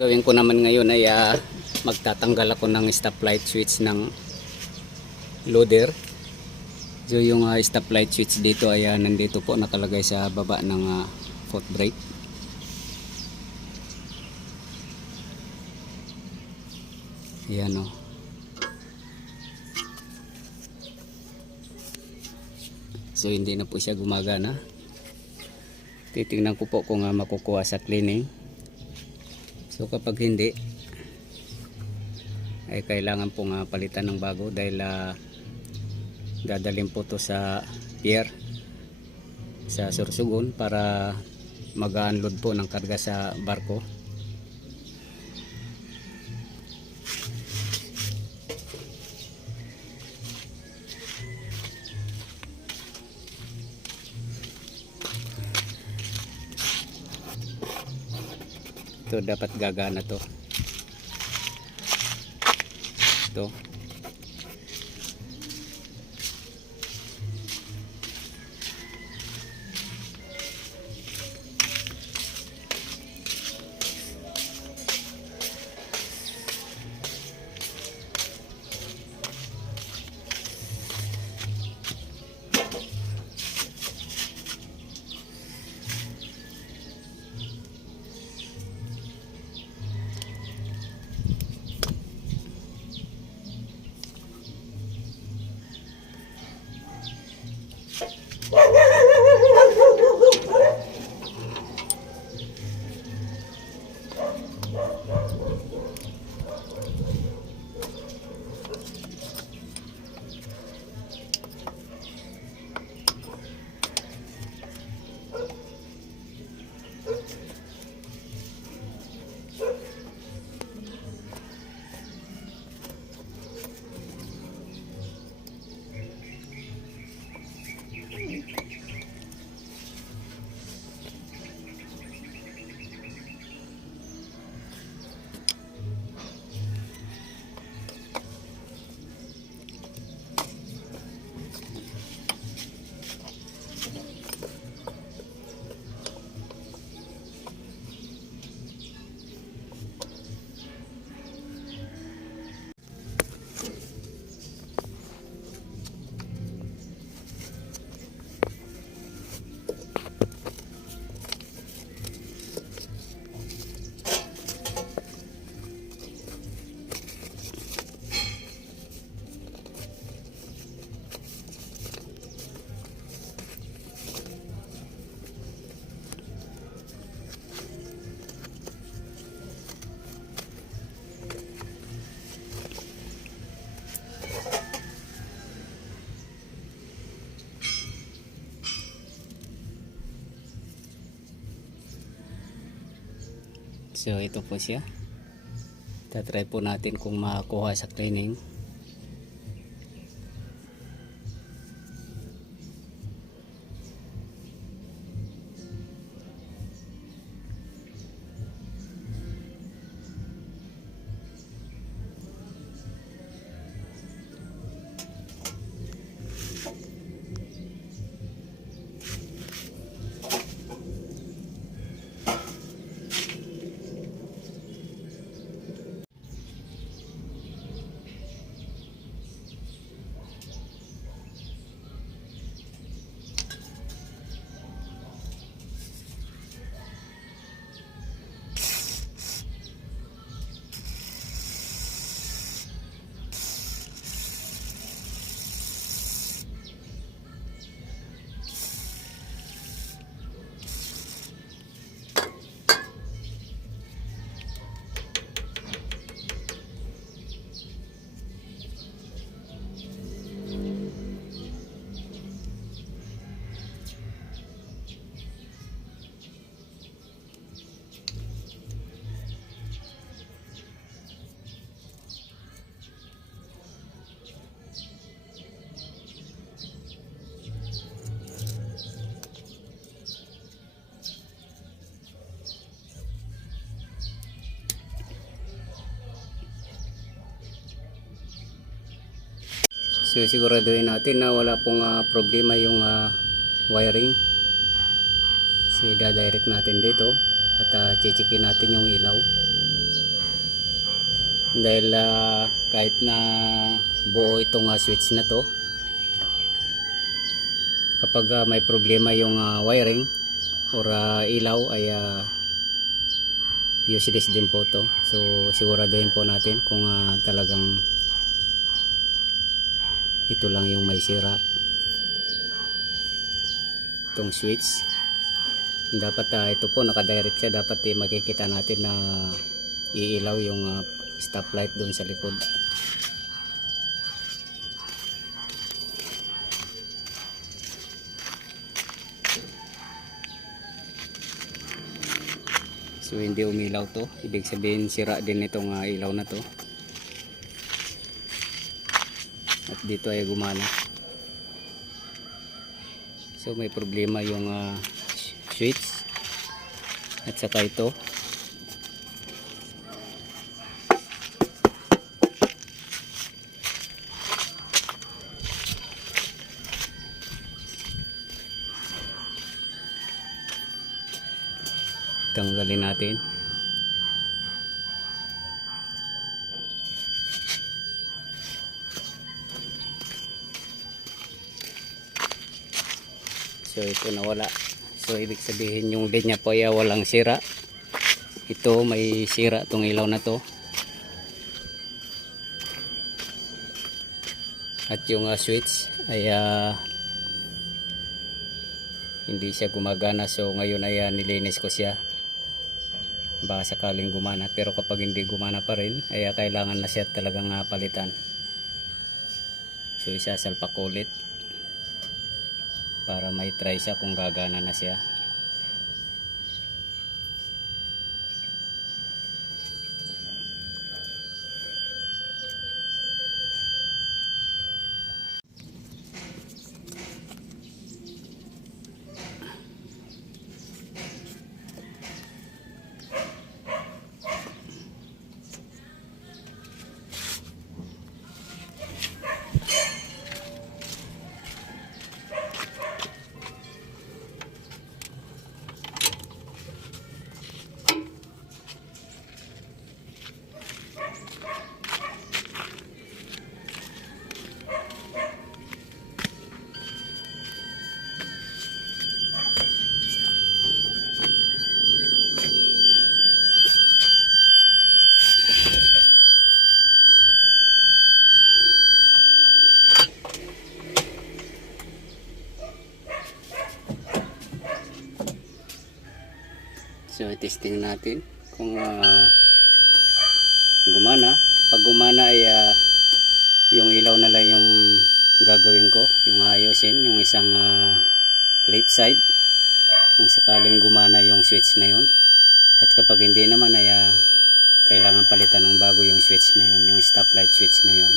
Gawin ko naman ngayon ay magtatanggal ako ng stoplight switch ng loader. So yung stoplight switch dito ay nandito po nakalagay sa baba ng foot brake. Ayan o. So hindi na po siya gumagana. Titingnan ko po kung makukuha sa cleaning. So kapag hindi ay kailangan pong palitan ng bago dahil dadalhin po to sa pier sa Sorsogon para mag-unload po ng karga sa barko. Ito dapat gagana to. Ito. So ito po siya. Tatry po natin kung makakuha sa cleaning. So siguraduhin natin na wala pong problema yung wiring. So i-direct natin dito at chichikin natin yung ilaw. dahil kahit na buo itong switch na to, kapag may problema yung wiring or ilaw ay useless din po to. So siguraduhin po natin kung talagang ito lang yung may sira, itong switch. Dapat ito po nakadirect siya, dapat makikita natin na iilaw yung stoplight doon sa likod. So hindi umilaw to, ibig sabihin sira din itong ilaw na to. At dito ay gumana. So may problema yung switch at saka ito. Tanggalin natin. So ito nawala. So ibig sabihin yung LED niya po ay walang sira. Ito may sira tong ilaw na to. At yung switch ay hindi siya gumagana. So ngayon ay nilinis ko siya. Baka sakaling gumana, pero kapag hindi gumana pa rin ay kailangan na siya talagang palitan. So isasalpak ulit para may try siya kung gagana na siya. So testing natin kung gumana. Pag gumana ay yung ilaw na lang yung gagawin ko, yung ayusin, yung isang left side, kung sakaling gumana yung switch na yun. At kapag hindi naman ay kailangan palitan ng bago yung switch na yun, yung stoplight switch na yun.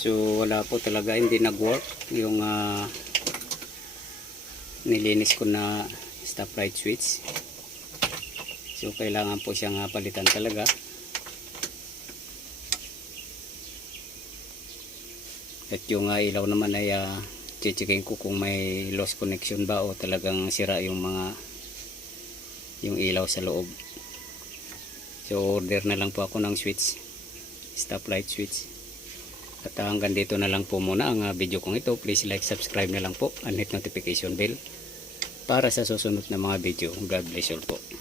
So wala po talaga, hindi nag-work yung nilinis ko na stoplight switch. So kailangan po siyang palitan talaga. At yung ilaw naman ay chichikin ko kung may lost connection ba o talagang sira yung yung ilaw sa loob. So order na lang po ako ng switch, stoplight switch. At hanggang dito na lang po muna ang video kong ito. Please like, subscribe na lang po and hit notification bell para sa susunod na mga video. God bless you all po.